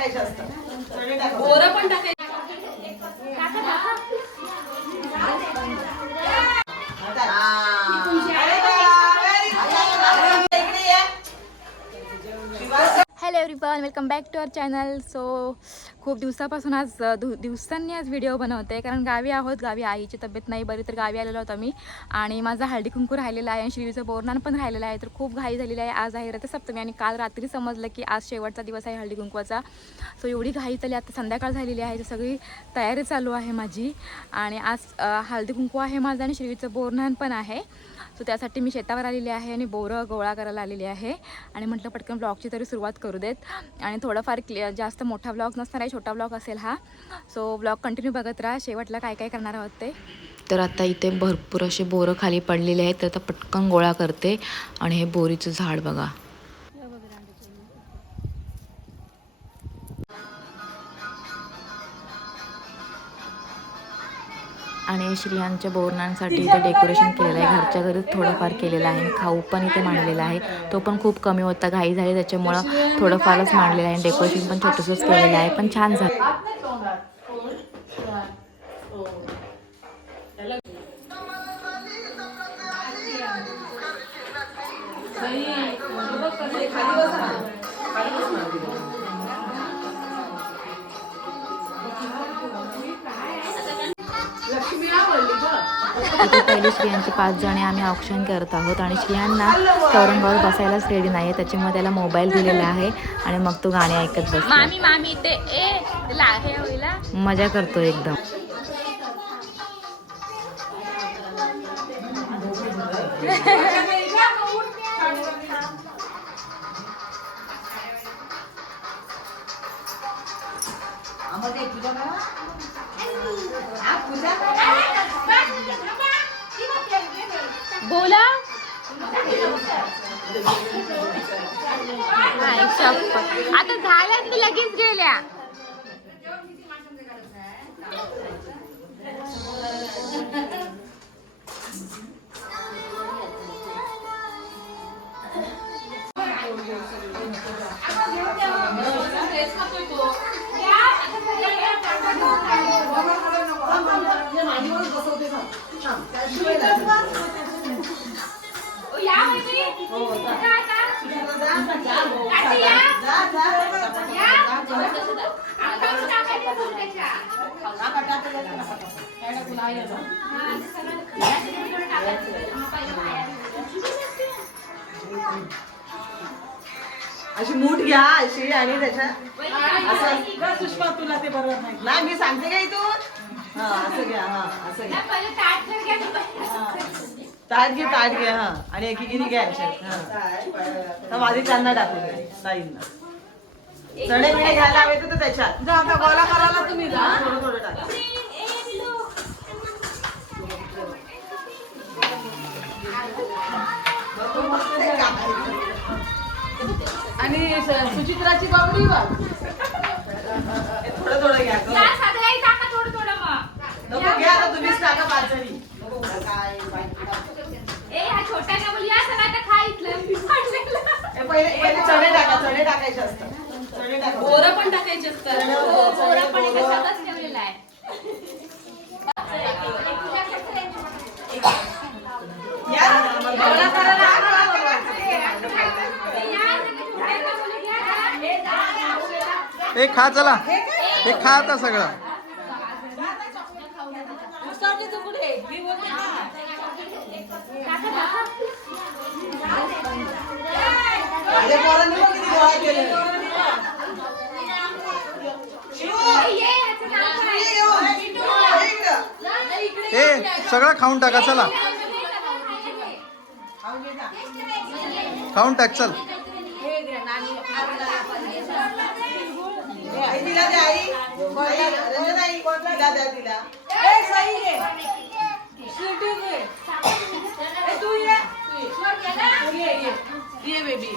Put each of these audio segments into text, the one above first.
टाकायचे असतात. बोरं पण टाकायचं. Hello everyone welcome back to our channel. So खूप दिवसापासून आज दु दिवसांनी आज व्हिडिओ बनवते. कारण गावी आहोत गावी आईची तब्येत नाही बरी तर गावी आलेलो होतो मी. आणि माझा हळदी कुंकू राहिलेला आहे आणि श्रीचं बोरणान पण राहिलेलं आहे. तर खूप घाई झालेली आहे. आज आहे रथसप्तमी आणि काल रात्री समजलं की आज शेवटचा दिवस आहे हळदी कुंकवाचा. सो एवढी घाई झाली. आता संध्याकाळ झालेली आहे. सगळी तयारी चालू आहे माझी. आणि आज हळदी कुंकू आहे माझं आणि श्रीचं बोरणान पण आहे. सो त्यासाठी मी शेतावर आलेली आहे आणि बोरं गोळा करायला आलेली आहे. आणि म्हटलं पटकन ब्लॉगची तरी सुरुवात करू देत. आणि थोडंफार क्लिअर जास्त मोठा ब्लॉग नसणार आहे. छोटा ब्लॉग असेल हा. सो ब्लॉग कंटिन्यू बघत राहा. शेवटला काय काय करणार आहोत ते? तर आता इथे भरपूर असे बोरं खाली पडलेले आहेत. तर आता पटकन गोळा करते. आणि हे बोरीचं झाड बघा. आणि श्रियांच्या बोरणांसाठी इथे डेकोरेशन केलेलं आहे. घरच्या घरीच थोडंफार केलेलं आहे. खाऊ पण इथे मांडलेला आहे. तो पण खूप कमी होता. घाई झाली. त्याच्यामुळं थोडंफारच मांडलेलं आहे. डेकोरेशन पण छोटंसंच केलेलं आहे. पण छान झालं. हो. इथे पहिले स्त्रियांचे पाच जणे आम्ही ऑप्शन करत आहोत आणि स्त्रियांना चौरंगावर बसायलाच रेडी नाही त्याच्यामुळे त्याला मोबाईल दिलेला आहे आणि मग तो गाणे ऐकत बसतो मामी मामी ते ए ला होईला मजा करतो एकदम. बोला. आता झाल्यात मी लगेच गेल्या. अशी मूठ घ्या अशी आणि त्याच्या असं. सुषमा तुला ते बरोबर नाही नाही मी सांगते का इथून? हा असं घ्या हा असं घ्या. ताट घे ताट घे हा. आणि एकीने घ्या हा. माझी त्यांना टाकून दे ताईंना. चणे बिणे घ्यायला हवे तर त्याच्यात. जा आता गोळा करायला तुम्ही जा. थोडं थोडं टाका. आणि सुचित्राची बाबडी बघ. थोडं थोडं घ्या गं. नको घ्या ना तुम्हीच टाका पाच जणी हे पहिले पहिले चणे टाका चणे टाकायचे असतात. चणे टाका. बोरं पण टाकायचे असतात. बोरं पण एका सगळंच ठेवलेलं आहे. या. ना, गोळा करायला आम्हाला बोलवायचं. हे खा चला. हे खा आता सगळं. हे. हे. हे सगळं खाऊन टाका चला. खाऊन टाक चल. हे आई. तिला ये बेबी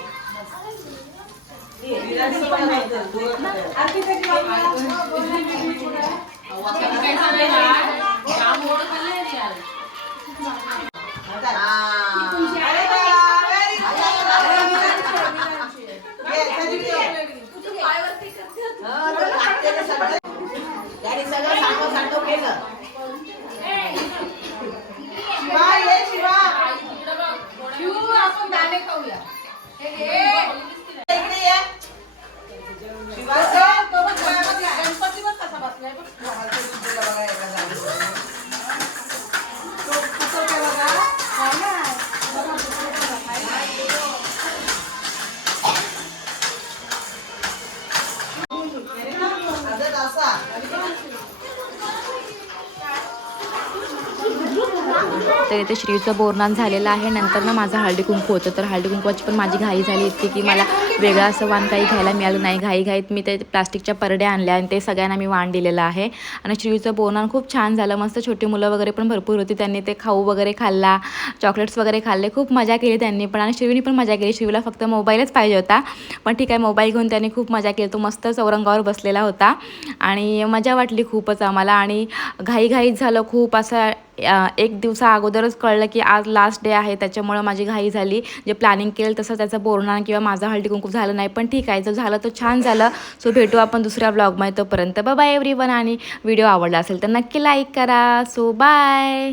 सगळं सांगतो सांगतो केलं तर इथे श्रीचं बोरनान झालेलं आहे. नंतर ना माझं हळदी कुंकू होतं. तर हळदी कुंकवाची पण माझी घाई झाली इतकी की मला वेगळं असं वाण काही घ्यायला मिळालं नाही. घाई घाईत मी ते प्लास्टिकच्या परड्या आणल्या आणि ते सगळ्यांना मी वाण दिलेलं आहे. आणि श्रीचं बोरनान खूप छान झालं. मस्त छोटी मुलं वगैरे पण भरपूर होती. त्यांनी ते खाऊ वगैरे खाल्ला चॉकलेट्स वगैरे खाल्ले. खूप मजा केली त्यांनी पण. आणि श्रीनी पण मजा केली. श्रीला फक्त मोबाईलच पाहिजे होता. पण ठीक आहे मोबाईल घेऊन त्यांनी खूप मजा केली. तो मस्त चौरंगावर बसलेला होता. आणि मजा वाटली खूपच आम्हाला. आणि घाईघाईत झालं खूप. असं एक दिवसा अगोदरच कळलं की आज लास्ट डे आहे. त्याच्यामुळं माझी घाई झाली. जे प्लॅनिंग केलं तसं त्याचं बोलणं किंवा माझं हळदी कुंकू झालं नाही पण ठीक आहे. जर झालं तर छान झालं. सो भेटू आपण दुसऱ्या ब्लॉगमध्ये तोपर्यंत. बाय एव्हरी वन आणि व्हिडिओ आवडला असेल तर नक्की लाईक करा. So bye